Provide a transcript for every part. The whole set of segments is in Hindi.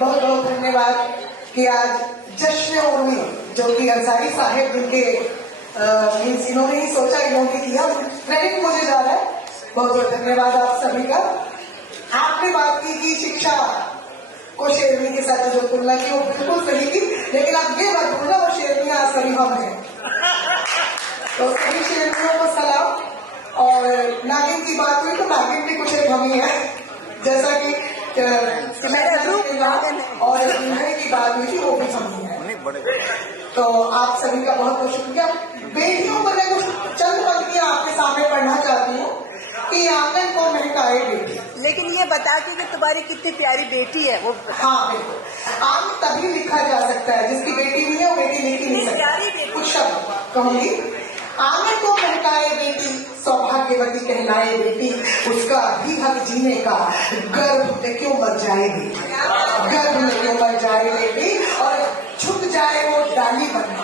बहुत बहुत धन्यवाद कि आज जश्न उर्मी जो कि अंसारी साहेब जिनके इन्होंने ही सोचा, इन्होंने किया, क्रेडिट मुझे जा रहा है। बहुत बहुत धन्यवाद आप सभी का। आपने बात की कि शिक्षा को शेरनी के साथ जो तुलना की वो बिल्कुल सही थी, लेकिन आप ये मत भूलना वो शेरनियां सभी हम हैं। तो सभी शेरनियों को सलाम। और नागिन की बात हुई तो नागिन भी कुछ एक हम ही है, जैसा कि और दुल्हन की बात हुई थी वो भी हम ही है। तो आप सभी का बहुत बहुत शुक्रिया। बेटियों पर मैं कुछ चंद पंक्तियां आपके सामने पढ़ना चाहती हूँ कि आंगन को महकाए बेटी। लेकिन ये बता कि तुम्हारी कितनी प्यारी बेटी है वो। हाँ बिल्कुल, आम तभी लिखा जा सकता है जिसकी बेटी नहीं है वो बेटी लिख ही नहीं सकती। कुछ शब्द कहूंगी। आंगन को महकाए बेटी, सौभाग्यवती कहलाए बेटी, उसका भी हक जीने का, गर्भ में क्यों मर जाए बेटी, गर्भ में क्यों मर जाए बेटी, और छुप जाए वो डाली बनना।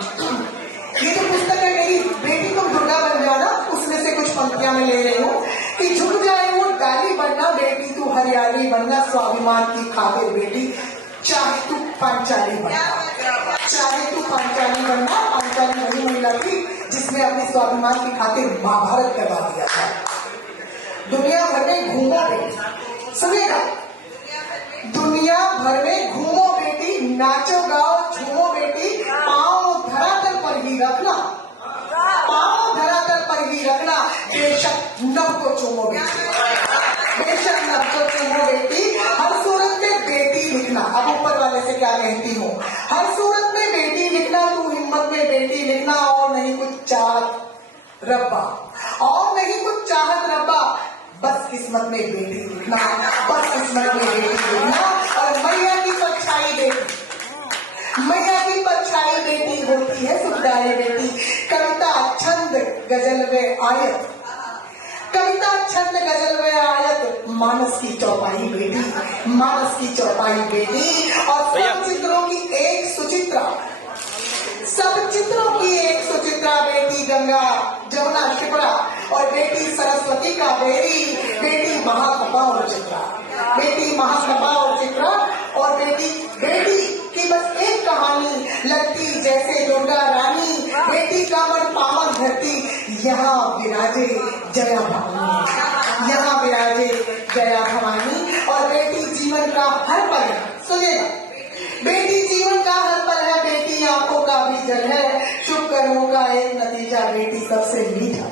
ये जो पुस्तक है मेरी बेटी तुम दुर्गा बन जाना, उसमें से कुछ पंक्तियां मैं ले रही हूँ कि झुक जाए वो डाली बनना बेटी, तू हरियाली बनना स्वाभिमान की खातिर बेटी, चाहे तू पांचाली बनना, चाहे तू पांचाली बनना। पांचाली वही महिला थी जिसने अपने स्वाभिमान की खातिर महाभारत करवा दिया था। दुनिया भर में घूमो बेटी, सुनिएगा, दुनिया भर में घूमो बेटी, नाचो गाओ झूमो बेटी, पाँव धरातल पर ही रखना, पाँव धरातल पर ही रखना, बेशक नभ को चूमो बेटी, बेशक नभ को चूमो बेटी, हर सूरत में बेटी लिखना। अब ऊपर वाले से क्या कहती हूँ, हर सूरत में बेटी लिखना, तू हिम्मत में बेटी लिखना, और नहीं कुछ चाहत रब्बा, और नहीं कुछ चाहत रब्बा, बस किस्मत में बेटी लिखना, बस किस्मत में बेटी लिखना। और मैया की परछाई बेटी, मैया की परछाई बेटी होती है सुखदाई बेटी, कविता छंद गजल में आयत, कविता छंद गजल में आयत, मानस की चौपाई बेटी, मानस की चौपाई बेटी, और सब चित्रों की एक सुचित्रा, सब चित्रों की एक सुचित्रा बेटी, गंगा जमुना शिप्रा, और बेटी सरस्वती कावेरी, बेटी महाकपा और चित्रा, बेटी महाकपा और चित्रा, और बेटी बेटी की बस एक कहानी, लगती जैसे दुर्गा रानी, बेटी का मन पावन धरती, यहाँ विराजे जया भवानी, यहाँ विराजे जया भवानी। और बेटी जीवन का हर पल, सुनिएगा, बेटी जीवन का हर पल है, बेटी आंखों का भी जल है, शुभ कर्मों का एक नतीजा, बेटी सबसे मीठा।